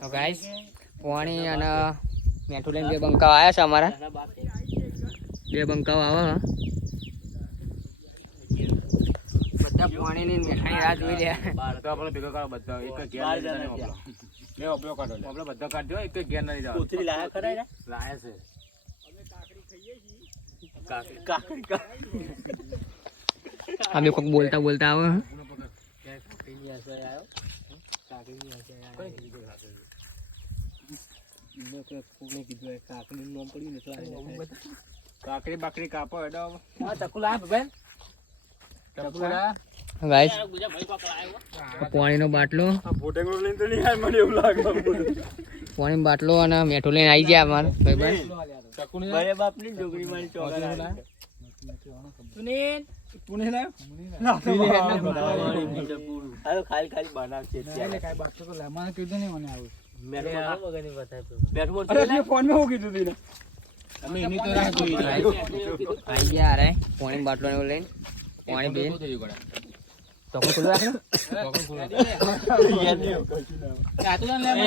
તો ગાઈસ પોણી અને મેઠું લઈને બે બંકાવ આવ્યા છે અમારા. બે બંકાવ આવે બધા પોણીની ની મેઠાની રાહ જોઈ રહ્યા. તો આપણે ભેગો કરો બધા એક ઘેર બે ઓપલો કાઢો લે. આપણે બધા કાઢજો એક ઘેર નહીં જવાનું. કોથળી લાયા ખરા રે? લાયા છે. કાકડી કાકડી બોલતા બોલતા આવે હે. કાકડીની અસર આયો. કાકડીની અસર આયો. એમને કોઈ કોકને કીધું એ કાકડીનું નામ પડ્યું ને એટલે કાકડી બાકડી કાપો હેડો હવે. આ ચકુ લાયા બેન ચપ્પુ લાયા? ગાઈસ ગુજા ભાઈ પાક લાયો પોણીનો બાટલો પોણી બાટલો અને મેઠું લઈને આવી ગયા અમારે ભાઈ ચક્કુ બાપની મારી તું નહીં લાવ્યો? ખાલી ખાલી બનાવશે બેઠું અરે મેં ફોનમાં શું કીધું તું એને? આવી ગયા બાટલો એવું લઈને. પોણી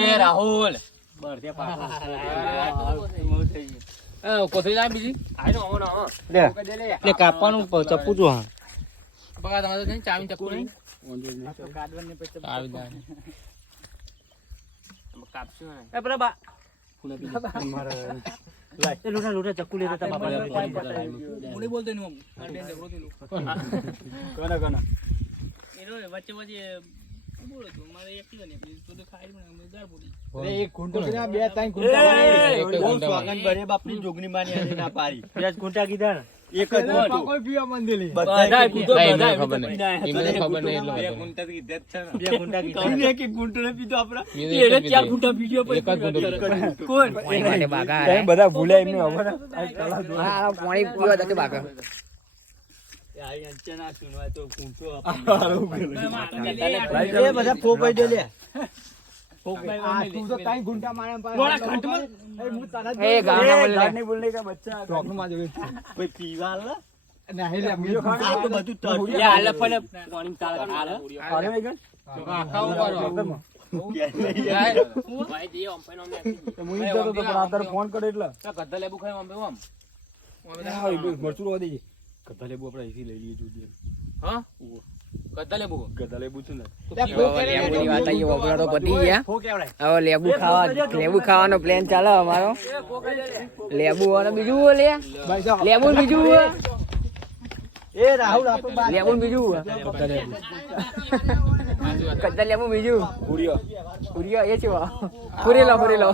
એ રાહુલ. કોથળી લાવ બીજી. લે. કાપવાનું ચપ્પુ જો હા. બગા તમારે તો ચાવી ચક્કુ નહીં. એ પેલા બા. એ લોટા લોટા ચક્કુ લેતા તા બાપા. કોના કોના? વચ્ચે વચ્ચે બોલો તો મારે એક્ટિવા નીકળી તો તો ખાઈ મને મજદાર બોલી એક ઘૂંટો બે ત્રણ બહુ સ્વાગત બરે બાપની જોગની માની આજે ના પાડી પેજ ગુંટા કીધા ને એક જ ગુંટો કોઈ પીવા મંદિર બધાય કીધું, નહીં, બધાય મને ખબર કીધું. નહીં. પીના એમને હતા. ખબર નહીં બે એટલો ગુંટા બધો. બે ગુંટા કીધા. કીધું. એક એક ગુંટો ને પીધો આપણા. મેં તો એને એક જ ચાર પીધો. ગુંટા પીધો પછી એક જ ગુંટો વાત કરે. પીધો. કોણ? પોણી માટે બાગા તમે અરે બધા ભૂલ્યા એમને ખબર હે? હા આ પોણી પીવા જતે ફોન કરે એટલે. મરચું રોવા દેજે. ગધા લેબુ આપણે અહીંથી લઈ લઈએ જોઈએ. હા? ગદ્દા લેબુ ગધા લેબુ છે ને. લેબુની વાત આવી વપરા પતી ગયા હવે લેબુ ખાવા લેબુ ખાવાનો પ્લાન ચાલે અમારો. લેબુ અને બીજું લે? લેબુ બીજું એ રાહુલ આપણે લેબુ બીજું હો. લેબુ. બીજું પૂરીઓ. પૂરીઓ એ છે પૂરી લો પૂરી લો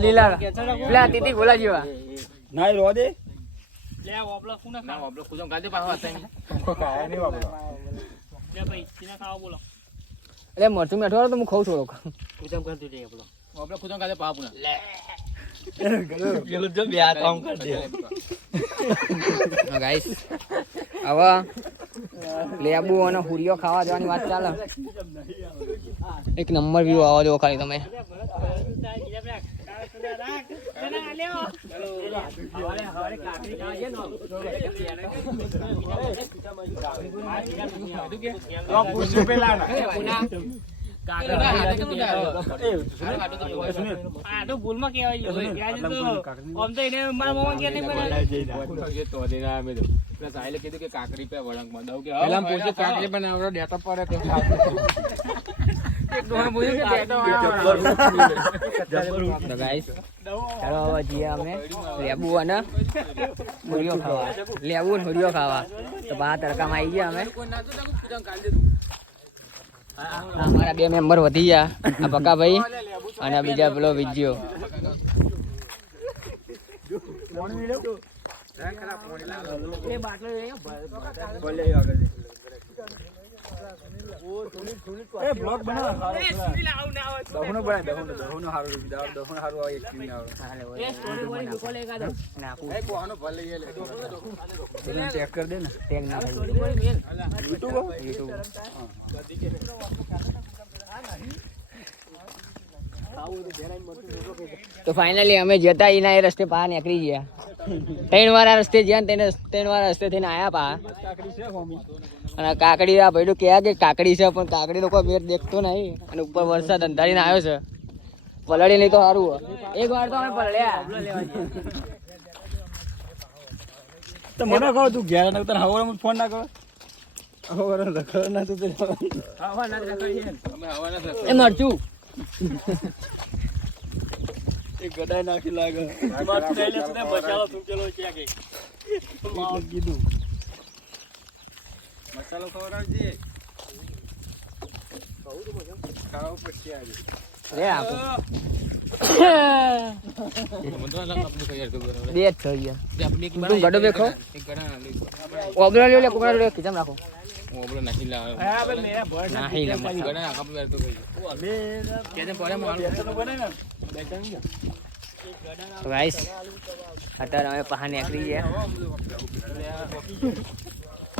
લીલા. પેલા તીતી ગોલા જેવા ના, દે. લે ઓબલા કુના ના, ખાવા હતા. નહીં. લે ભાઈ કીના ખાવા બોલો એટલે મરચું મેઠો તો હું ખાઉં થોડોક કુદમ કરતું નહીં આપણો. વાપરો કૂદો ગાદે પાછો પુના. પેલું જો બે કરી દે. ગાઈસ હવે લેબુ અને હુરિયો ખાવા જવાની વાત ચાલે એક નંબર વ્યૂ આવો જો ખાલી તમે કીધું કે કાકરી પે દઉં કે કાકરી પડે ડેટો તો ગાઈસ ચાલો હવે જઈએ અમે લેબુ અને હુરિયો ખાવા. લેબુ અને હુરિયો ખાવા. તો બહાર તડકામાં આવી ગયા અમે. અમારા બે મેમ્બર વધી ગયા. આ પક્કાભાઈ અને બીજા પેલો વિજ્યો. એ બ્લોગ બનાવ દહુનો બનાય દહુનો દહુનો હારું દહુનો હારું આવે એક કિલો આવે. એ સ્ટોરી બોલી મૂકો લે કાઢો નાખું એ કોનો ભલે લઈ લે ચેક કરી દે ને. ટેગ ના થાય. સ્ટોરી બોલી મેલ યુટ્યુબ યુટ્યુબ તો ફાઇનલી અમે જતા એના એ રસ્તે પા નીકળી ગયા. ત્રણ વાર રસ્તે જ્યાં તેને ત્રણ વાર રસ્તે થઈને આયા પા. અને કાકડી આ ભાઈ કહે કે કાકડી છે પણ કાકડી લોકો કોઈ મેર દેખતો નહીં. અને ઉપર વરસાદ અંધારીને આવ્યો છે. પલળી નહીં તો સારું એક વાર તો અમે પલળ્યા. તો મને કહો તું ઘેર ના તને હવારે ફોન ના કરો. હવારે રખડ ના તો તે અમે હવાના થશે એ મરચું. એ ગડાય નાખી લાગે. બચાવો થૂકેલો ક્યાં કે કીધું. મસાલો ખવડાવજે ખાવા પછી બે થઈ ગયા. તે ગડો બેખો. લ્યો લે લ્યો રાખો. નાખી લાવ. નાખ તો પડે માલ ગાઈસ અત્યારે અમે પહાડ નીકળી ગયા.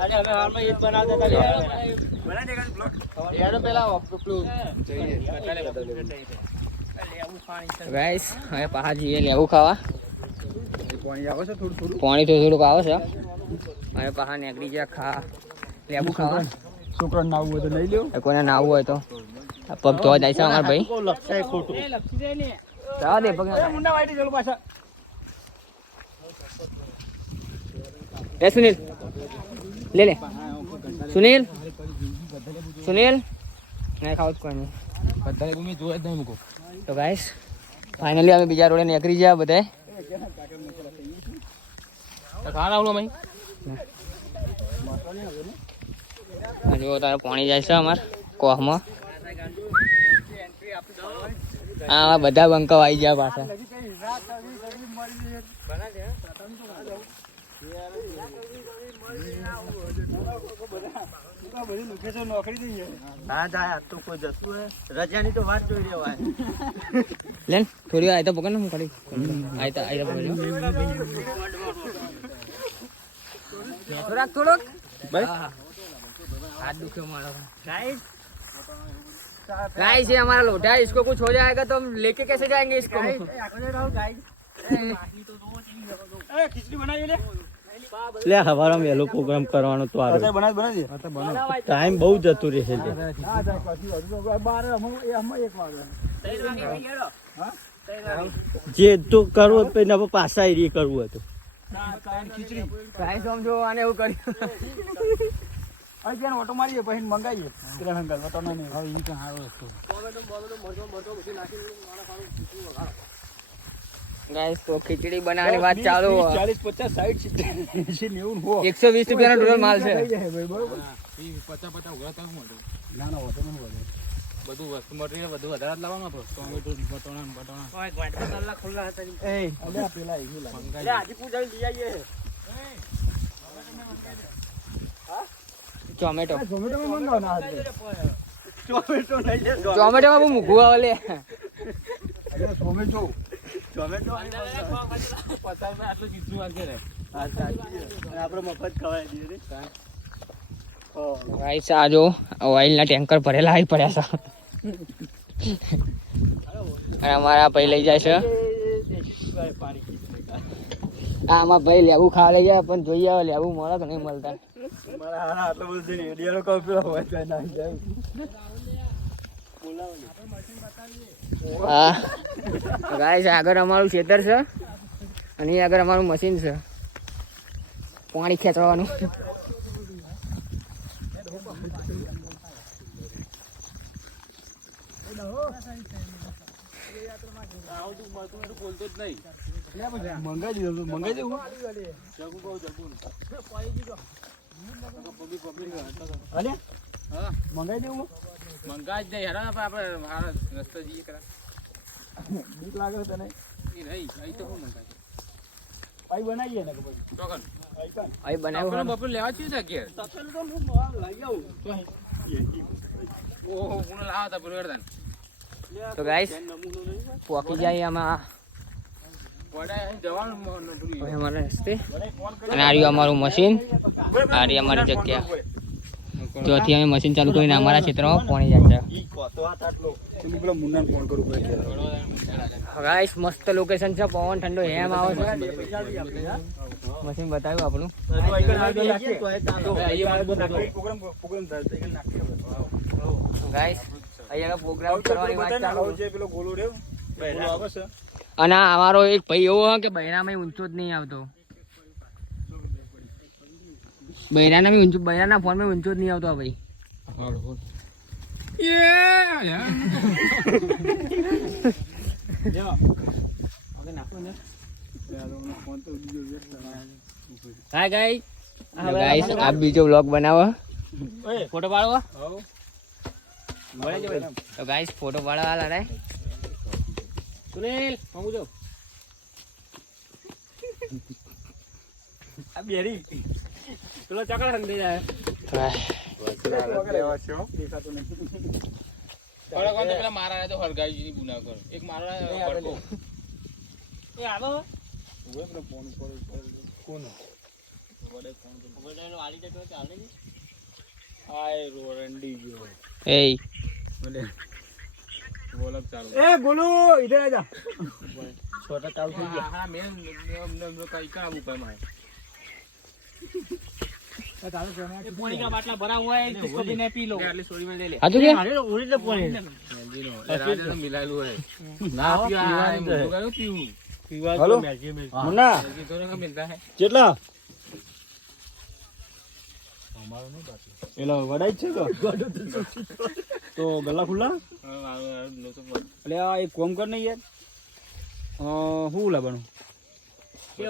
આજે અમે હાલમાં ઈદ બનાવતા હતા પેલા પેલું ગાઈસ હવે પહાડ જઈએ લેવું ખાવા. પાણી આવે છે થોડું થોડું પાણી થોડું થોડુંક આવે છે. અને પહાડ નીકળી ગયા ખા લેવું ખાવા. છોકરા નાવું હોય તો લઈ એ કોઈને નાવું હોય તો. પગ ધોવા જાય છે અમારા ભાઈ. લક્ષાય ખોટું જવા દે પગ. મુંડા વાઈટી ચાલો પાછા. એ સુનિલ. લે લે સુનિલ સુનિલ નહીં ખાવું જ કોઈ નહીં બધાને ભૂમિ જોયે જ નહીં મૂકો તો ગાઈસ ફાઇનલી અમે બીજા રોડે નીકળી ગયા બધાય ખાવા આવલો મય આ જુઓ તારે પાણી જાય છે અમાર કોહમાં આ બધા બંકવ આવી ગયા પાછા ના જાય તો કોઈ જતું હોય રજાની તો વાત જોઈ લેવાય લે ને, થોડી વાર આઈ તો પકડ ને હું કરી આઈ તો આઈ તો પકડ લો. થોડાક થોડોક ભાઈ? હા. हाथ दुखे हमारा गाइस ये हमारा लोटा है इसको कुछ हो जाएगा तो हम लेके कैसे जाएंगे इसको લે હવારા વહેલો પ્રોગ્રામ કરવાનો તો આવે ટાઈમ બહુ જતો રહે છે જે તો કરવું હતું એને પાછા એરી કરવું હતું સમજો અને એવું કર્યું. ઓટો મારીએ પછી મંગાવીએ ઓટો ગાઈસ તો ખીચડી બનાવવાની વાત ચાલુ 40 50 60 70 90 120 રૂપિયાનો ટોટલ માલ છે. બરોબર. 50 50 ઉઘરા તાંગ મોટો ના ના હોતો મને બધું વસ્તુ મટીરિયલ બધું વધારે લાવવાનું આપણે. ટોમેટો બટાણા બટાણા. ઓય ગાંઠ બદલલા ખુલ્લા હતા એ અલે પેલા એ લાગે. લે આજે પૂજાઈ લઈ આવીએ એ ટોમેટો. ટોમેટો માં મંગાવ ના ટોમેટો નહીં ટોમેટો માં બહુ મૂકવા ઓલે ટોમેટો. અરે ઝોમેટો ઝોમેટો પચાસ આટલું જીતનું વાત. કરે આપણે મફત ખવાય દઈએ રે ગાઈસ આ જો ઓઇલના ટેન્કર ભરેલા આવી પડ્યા છે. અને અમારા ભાઈ લઈ જાય છે. આમાં ભાઈ લેવું ખાવા લઈ જાય પણ જોઈએ આવે લેવું મળે કે નહીં મળતા. મારા હારા આટલો બધો એડિયાનો કહું હોય તો ના જાય. હા. ગાઈસ આગળ અમારું ખેતર છે. અને આગળ અમારું મશીન છે. પાણી ખેંચવાનું. મંગાઈ મંગાઈ દેવું? હા મંગાઈ દે હેરાન આપણે આપણે રસ્તો જઈએ કરા બીક લાગે છે તને? એ નહીં અહીં તો મંગાય આઈ બનાવીએ ને પછી? ચોકન. આઈ કાન બપોર લેવા છીએ ઘેર? તપેલું તો હું લઈ આવું. ઓહો પુણે લાવો તા ગાઈસ પોકી જાય આમાં અમારા રસ્તે. અને આ રહ્યું અમારું મશીન. આ રહી અમારી જગ્યા. ત્યાંથી અમે મશીન ચાલુ કરીને અમારા ક્ષેત્રમાં પાણી જાય છે. ગાઈસ મસ્ત લોકેશન છે પવન ઠંડો એમ આવે છે. મશીન બતાવ્યું આપણું. ગાઈસ અહીંયા પ્રોગ્રામ કરવાની વાત ચાલુ અને અમારો એક ભાઈ એવો કે બૈરામાં ઊંચો જ નહીં આવતો. બૈરાના બી ઊંચું બૈરાના ફોનમાં ઊંચો જ નહીં આવતો ભાઈ. હાય ગાઈ ગાઈસ આ બીજો વ્લોગ બનાવો. ફોટો પાડવો તો ગાઈસ ફોટો પાડવા લાડે સુનિલ પમુજો આ બેરી. પેલો ચકડા સંદે જાય પેલા મારા તો હરગાઈજીની બુના કર? એક મારો એ આવો એ બોલક ચાલુ. એ બોલો ઇધર આજા. હા હા મેં કઈ કામ ઉપરમાં પાણી બાટલા ભરા તો છે તો ગલ્લા ખુલ્લા? એટલે આ એક કોમ કર ને યાર. હું લાવવાનું એક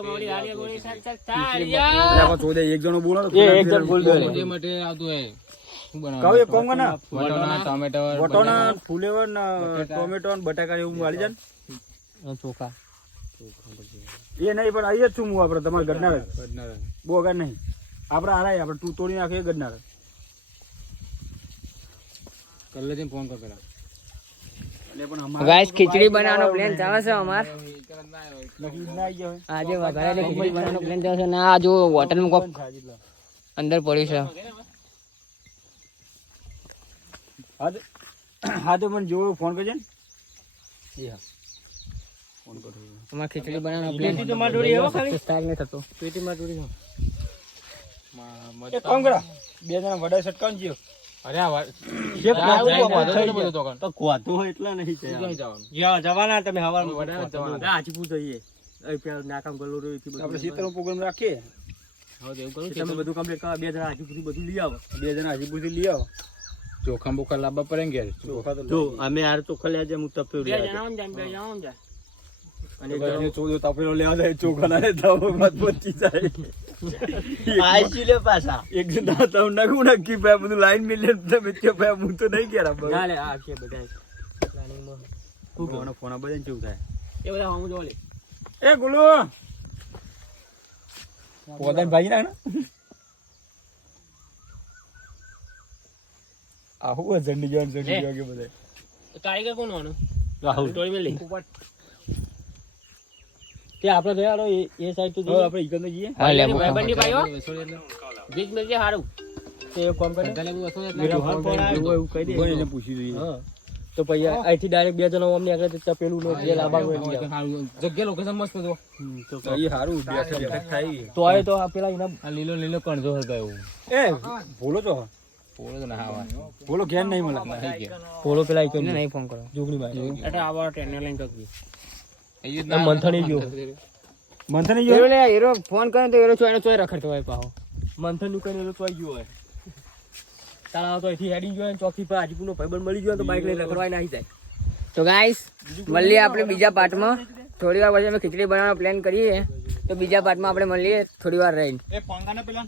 જણો બોલો એક જણ બોલ જે માટે આવતું હે કહું એક કોમ ના. વટાણા ટોમેટો વટોના ફુલેવર ટોમેટો બટાકા એવું વાળી જાય ને ચોખા. એ નહીં પણ આઈ જ છું હું આપણે તમારે ગડનાર. બહુ આગળ નહીં. આપણે હારાય આપણે તું તોડી નાખે એ ગડનાર કલ્લે જઈને ફોન કર પેલા. ગાઈસ ખીચડી બનાવવાનો પ્લાન ચાલે છે અમાર. ના. આજે વઘારેલી ખીચડી બનાવવાનો પ્લાન ચાલે છે. ના જો હોટલમાં કોક અંદર પડ્યું છે. હા તો- મને જોવો ફોન કરજે ને. એ હા. ફોન કરો. અમાર ખીચડી બનાવવાનો પ્લાન તો માડોરી એવો ખાલી. સ્ટાઈલ નહીં થતો. એક કામ કરા. બે જણા વડા સટકાવ જીઓ. અરે આ હોય એટલે નહીં જવાના. તમે નાકામ આપણે પ્રોગ્રામ રાખીએ? તમે બધું કમ્પ્લીટ કરો બે જણા હાજીપુર બધું લઈ આવો. બે જણા હાજીપુર લઈ આવો. ચોખા બોખા લાવવા પડે ઘેર. ચોખા તો જો અમે યાર ચોખા લેવા જાય હું તપેલું અને ચોજો તપેલો લેવા જાય ચોખા ના લેતા મત જાય. આઈસી લે પાછા. એક જણ ના તો નક્કી ભાઈ બધું લાઈન મિલિયન તમે કે ભાઈ હું તો નહીં કેરા ના લે આ કે બધા પ્લાનિંગમાં હું કહેવાનો ફોન આ બધા કેવું થાય? એ બધા હું જો એ ગુલુ! પોદાન ભાઈ ના? આહું ઝંડી જવાન ઝંડી જવા કે બધા કારીગર કોણ વાનું રાહુલ. ટોળી મેં તે આપણે થયા એ એ સાઈડ તો આપણે ઈકન જઈએ હા લેબુ ભાઈબંધી ભાઈઓ. બીજ મેં જે હારું તે કોમ કરે ફોન કરે એવું કહી દે એને પૂછી જોઈએ તો પછી અહીંથી ડાયરેક્ટ બે જણા અમને આગળ તો પેલું નો જે હોય જગ્યા લોકેશન મસ્ત તો તો એ સારું બેઠક બેઠક થાય તો આય તો આ પેલા એના આ લીલો લીલો કણજો એવું એ ભૂલો જો પોળો તો ના આવે ભૂલો ઘેર નહીં મળે પેલા એને નહીં ફોન કરો જોગણી ભાઈ એટલે આવા ટ્રેનર લઈને જગવી મંથણી ગયો. ફોન કરે તો એરો ચોય ચોય રખડતો હોય પાહો. મંથનનું કઈ તો ગયો હોય. તારા તો અહીંથી હેડી ગયો ચોકી પર હાજીપુર નો ભાઈબંધ મળી ગયો તો બાઈક લઈને રખડવાય નાહી જાય. તો ગાઈસ મળીએ આપણે બીજા પાર્ટમાં થોડી વાર પછી અમે ખીચડી બનાવવાનો પ્લાન કરીએ. તો બીજા પાર્ટમાં આપણે મળીએ થોડી વાર રહીને. એ પાંગાને પેલા?